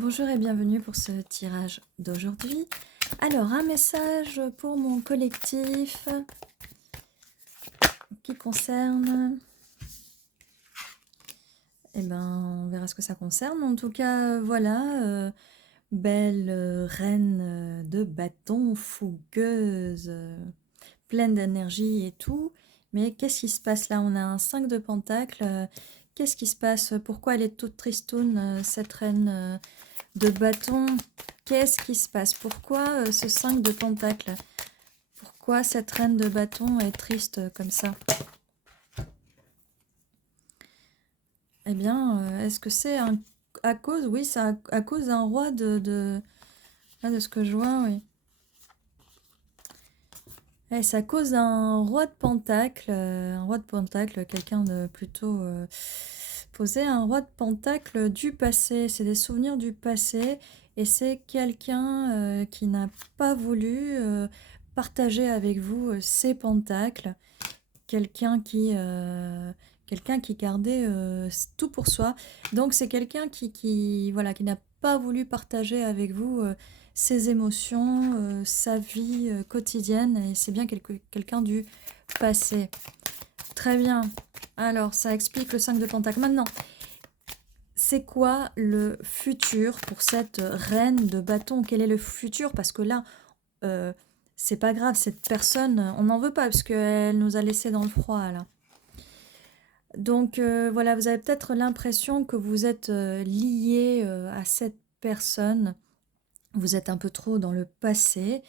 Bonjour et bienvenue pour ce tirage d'aujourd'hui. Alors, un message pour mon collectif qui concerne... Eh ben, on verra ce que ça concerne. En tout cas, voilà, belle reine de bâton, fougueuse, pleine d'énergie et tout. Mais qu'est-ce qui se passe là? On a un 5 de pentacle. Qu'est-ce qui se passe? Pourquoi elle est toute tristoune, cette reine de bâton? Qu'est-ce qui se passe? Pourquoi ce 5 de pentacle? Pourquoi cette reine de bâton est triste comme ça? Eh bien, est-ce que c'est à cause? Oui, c'est à cause d'un roi Ah, de ce que je vois, oui. C'est à cause d'un roi de pentacle. Un roi de pentacle, quelqu'un de plutôt posé. Un roi de pentacle du passé. C'est des souvenirs du passé. Et c'est quelqu'un qui n'a pas voulu partager avec vous ses pentacles. Quelqu'un qui gardait tout pour soi. Donc c'est quelqu'un voilà, qui n'a pas voulu partager avec vous ses émotions, sa vie quotidienne, et c'est bien quelqu'un du passé. Très bien. Alors, ça explique le 5 de pentacle. Maintenant, c'est quoi le futur pour cette reine de bâton? Quel est le futur? Parce que là, c'est pas grave, cette personne, on n'en veut pas, parce qu'elle nous a laissé dans le froid, là. Donc voilà, vous avez peut-être l'impression que vous êtes lié à cette personne. Vous êtes un peu trop dans le passé.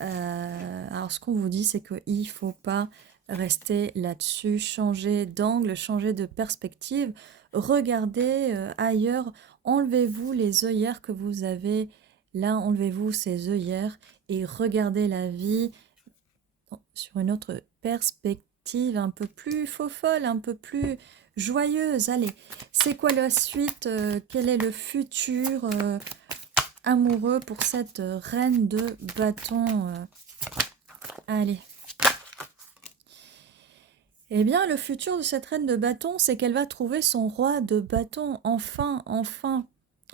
Alors ce qu'on vous dit, c'est qu'il ne faut pas rester là-dessus, changer d'angle, changer de perspective, regardez ailleurs, enlevez-vous les œillères que vous avez là, enlevez-vous ces œillères et regardez la vie sur une autre perspective, un peu plus faux-folle, un peu plus joyeuse. Allez, c'est quoi la suite? Quel est le futur amoureux pour cette reine de bâton? Allez. Eh bien, le futur de cette reine de bâton, c'est qu'elle va trouver son roi de bâton. Enfin, enfin,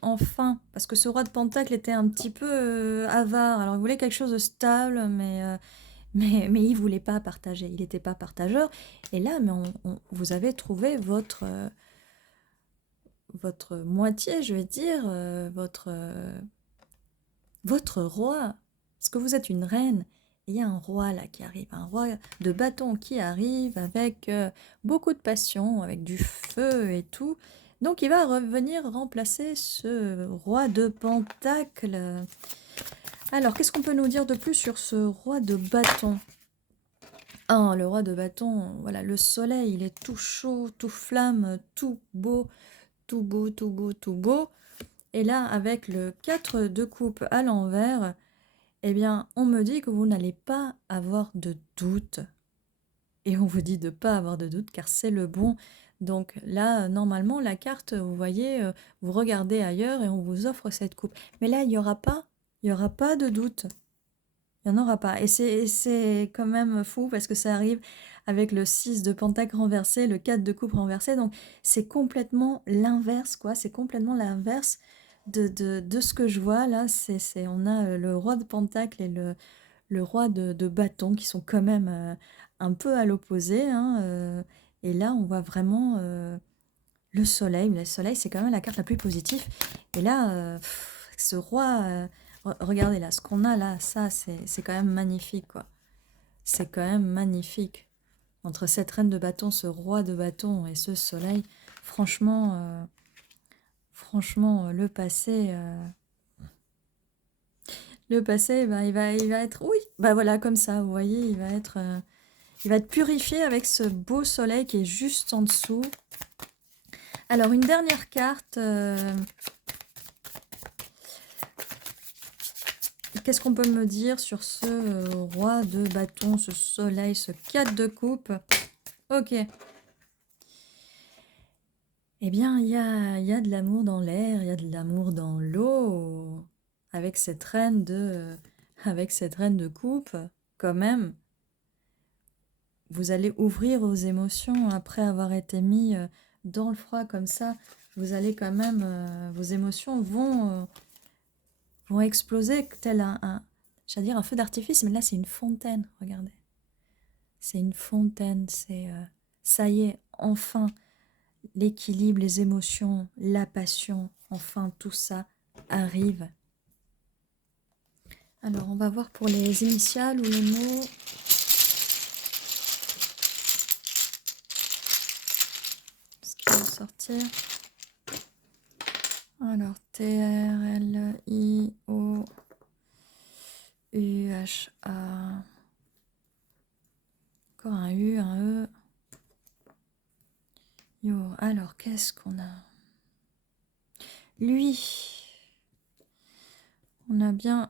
enfin. Parce que ce roi de pentacle était un petit peu avare. Alors, il voulait quelque chose de stable, mais il ne voulait pas partager. Il n'était pas partageur. Et là, mais vous avez trouvé votre moitié, je vais dire, votre roi. Parce que vous êtes une reine. Et il y a un roi là qui arrive, un roi de bâton qui arrive avec beaucoup de passion, avec du feu et tout. Donc il va revenir remplacer ce roi de pentacle. Alors, qu'est-ce qu'on peut nous dire de plus sur ce roi de bâton? Ah, le roi de bâton, voilà, le soleil, il est tout chaud, tout flamme, tout beau, tout beau, tout beau, tout beau. Et là, avec le 4 de coupe à l'envers, eh bien, on me dit que vous n'allez pas avoir de doute. Et on vous dit de ne pas avoir de doute, car c'est le bon. Donc là, normalement, la carte, vous voyez, vous regardez ailleurs et on vous offre cette coupe. Mais là, il n'y aura pas de doute. Il n'y en aura pas. Et c'est quand même fou parce que ça arrive avec le 6 de pentacle renversé, le 4 de coupe renversé. Donc c'est complètement l'inverse, quoi. C'est complètement l'inverse de ce que je vois là. On a le roi de pentacle et le roi de bâton qui sont quand même un peu à l'opposé, hein, et là, on voit vraiment le soleil. Le soleil, c'est quand même la carte la plus positive. Et là, ce roi... regardez là, ce qu'on a là, ça, c'est quand même magnifique, quoi. C'est quand même magnifique. Entre cette reine de bâton, ce roi de bâton et ce soleil, franchement, le passé, bah, il va être, oui, bah voilà, comme ça, vous voyez, il va être purifié avec ce beau soleil qui est juste en dessous. Alors, une dernière carte. Qu'est-ce qu'on peut me dire sur ce roi de bâton, ce soleil, ce 4 de coupe? Ok. Eh bien, il y a de l'amour dans l'air, il y a de l'amour dans l'eau. Avec cette reine de coupe, quand même, vous allez ouvrir vos émotions après avoir été mis dans le froid comme ça. vous allez quand même, vos émotions vont exploser tel j'allais dire un feu d'artifice, mais là c'est une fontaine, regardez. C'est une fontaine, ça y est, enfin, l'équilibre, les émotions, la passion, enfin tout ça arrive. Alors on va voir pour les initiales ou les mots. Ce qui va sortir. Alors TRLIOUHA. Encore un U, un E. Yo, alors qu'est-ce qu'on a? Lui. On a bien.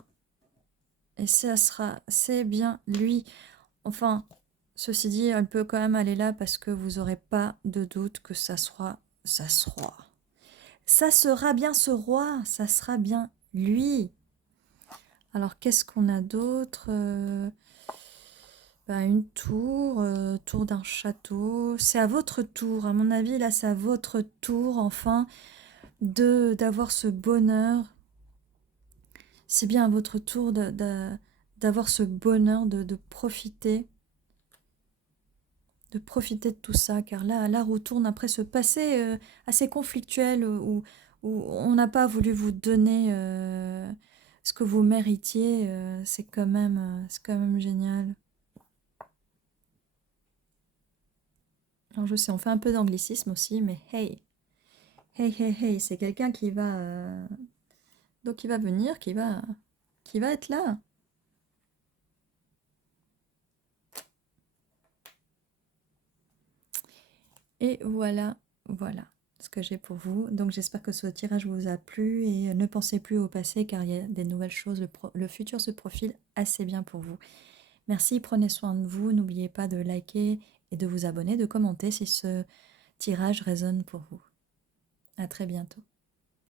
Et ça sera. C'est bien lui. Enfin, ceci dit, elle peut quand même aller là parce que vous n'aurez pas de doute que ça sera. Ça sera. Ça sera bien ce roi. Ça sera bien lui. Alors qu'est-ce qu'on a d'autre? Une tour, tour d'un château. C'est à votre tour, à mon avis, là, c'est à votre tour, enfin, d'avoir ce bonheur. C'est bien à votre tour d'avoir ce bonheur, de profiter. De profiter de tout ça, car là, la roue tourne après ce passé assez conflictuel où on n'a pas voulu vous donner ce que vous méritiez. C'est quand même génial. Alors je sais, on fait un peu d'anglicisme aussi, mais hey, hey, hey, hey, c'est quelqu'un qui va, donc qui va venir, qui va être là. Et voilà, voilà ce que j'ai pour vous. Donc j'espère que ce tirage vous a plu et ne pensez plus au passé car il y a des nouvelles choses. Le futur se profile assez bien pour vous. Merci, prenez soin de vous. N'oubliez pas de liker et de vous abonner, de commenter si ce tirage résonne pour vous. À très bientôt.